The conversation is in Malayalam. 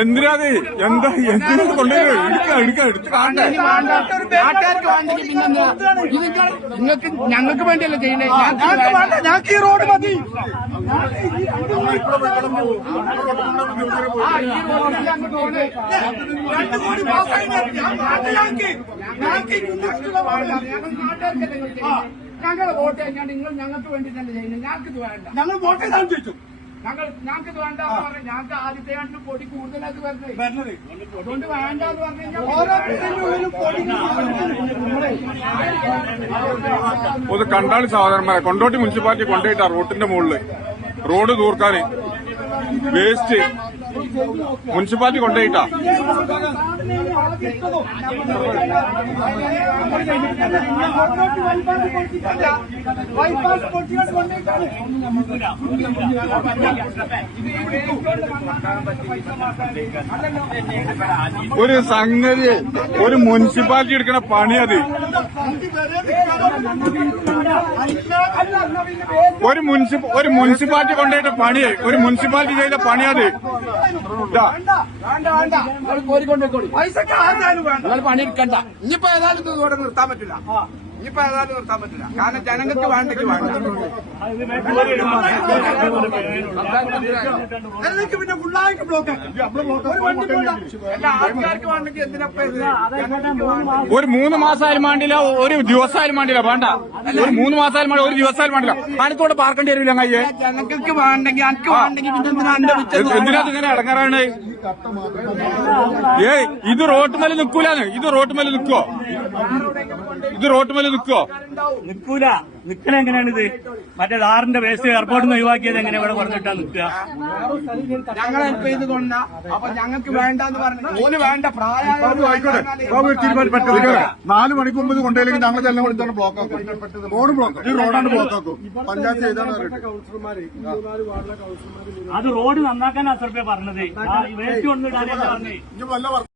എന്തിനാത് എന്താ എന്തിനാ കൊണ്ടുവരും എടുത്ത് കാണണ്ടേ? നാട്ടുകാർക്ക് വേണ്ടെങ്കിൽ പിന്നെന്താ നിങ്ങൾക്ക് ഞങ്ങൾക്ക് വേണ്ടിയല്ല ചെയ്യണേ. ഞങ്ങൾക്ക് ഈ റോഡ് മതി. ഞങ്ങൾ വോട്ട് കഴിഞ്ഞാൽ നിങ്ങൾ ഞങ്ങൾക്ക് വേണ്ടി തന്നെ ചെയ്യുന്നത്. ഞങ്ങൾക്കിത് വേണ്ട. ഞങ്ങൾ വോട്ട് ചെയ്താൽ ചോദിച്ചു ഞങ്ങൾക്കിത് വേണ്ട എന്ന് പറഞ്ഞാൽ ഞങ്ങൾക്ക് ആദ്യത്തെ ആണ്ടിന് പൊടി കൂടുതലായിട്ട് വരുന്നത്. അതുകൊണ്ട് വേണ്ട എന്ന് പറഞ്ഞു കഴിഞ്ഞാൽ ഒന്ന് കണ്ടാളി സഹോദരന്മാരെ കൊണ്ടോട്ടി മുനിസിപ്പാലിറ്റി കൊണ്ടുപോയിട്ടാ റോഡിന്റെ മുകളില് റോഡ് തൂർക്കാന് വേസ്റ്റ് മുനിസിപ്പാലിറ്റി കൊണ്ടുപോയിട്ടാ. ഒരു സംഗതി ഒരു മുനിസിപ്പാലിറ്റി എടുക്കണ പണി അത്. ഒരു മുനിസിപ്പാലിറ്റി കൊണ്ടുപോയിട്ട് പണി ഒരു മുനിസിപ്പാലിറ്റി ചെയ്ത പണി അത്. പണിയെടുക്കണ്ട. ഇനിയിപ്പോ ഏതായാലും ഇവിടെ നിർത്താൻ പറ്റില്ല. കാരണം ജനങ്ങൾക്ക് വേണ്ടെങ്കിൽ വേണ്ട. പിന്നെ ഫുള്ളായിട്ട് ബ്ലോക്ക് ആൾക്കാർക്ക് വേണ്ടെങ്കിൽ എന്തിനപ്പ ഒരു 3 മാസമായാലും വേണ്ടില്ല, ഒരു ദിവസമായാലും വേണ്ടില്ല. വേണ്ട ഒരു 3 മാസമായാലും വേണ്ട, ഒരു ദിവസമായാലും വേണ്ടില്ല. അതിനത്തോടെ പാർക്കേണ്ടി വരില്ല. കയ്യെ ജനങ്ങൾക്ക് വേണ്ടെങ്കിൽ എനിക്ക് വേണ്ടെങ്കിൽ പിന്നെ എന്തിനാ ഇങ്ങനെ ഇടങ്ങാറാണ്? ഇത് റോട്ടുമേലെ നിൽക്കൂലാണ്. ഇത് റോട്ടുമേലെ നിൽക്കോ? നിൽക്കൂല. നിക്കണ എങ്ങനെയാണിത്? മറ്റേ ആറിന്റെ വേസ്റ്റ് എയർപോർട്ടിൽ നിന്ന് ഒഴിവാക്കിയത് എങ്ങനെ ഇവിടെ പറഞ്ഞിട്ടാ നിൽക്കുക? ഞങ്ങൾ ഹെൽപ്പ് ചെയ്ത് കൊണ്ടാ. അപ്പൊ ഞങ്ങൾക്ക് വേണ്ടെന്ന് പറഞ്ഞു. ഓന് വേണ്ട പ്രായം 4 മണിക്ക് മുമ്പ് കൊണ്ടുപോയില്ലെങ്കിൽ ഞങ്ങൾ ചെല്ലാം കൊടുത്താണ് ബ്ലോക്ക് ആക്കും. റോഡ് ബ്ലോക്ക് ഈ റോഡാണ് ബ്ലോക്ക് ആക്കും. പഞ്ചായത്ത് ചെയ്താണ് അത് റോഡ് നന്നാക്കാൻ അസർപ്പ പറഞ്ഞത്. വേസ്റ്റ് കൊണ്ടിടാനല്ല പറഞ്ഞത്.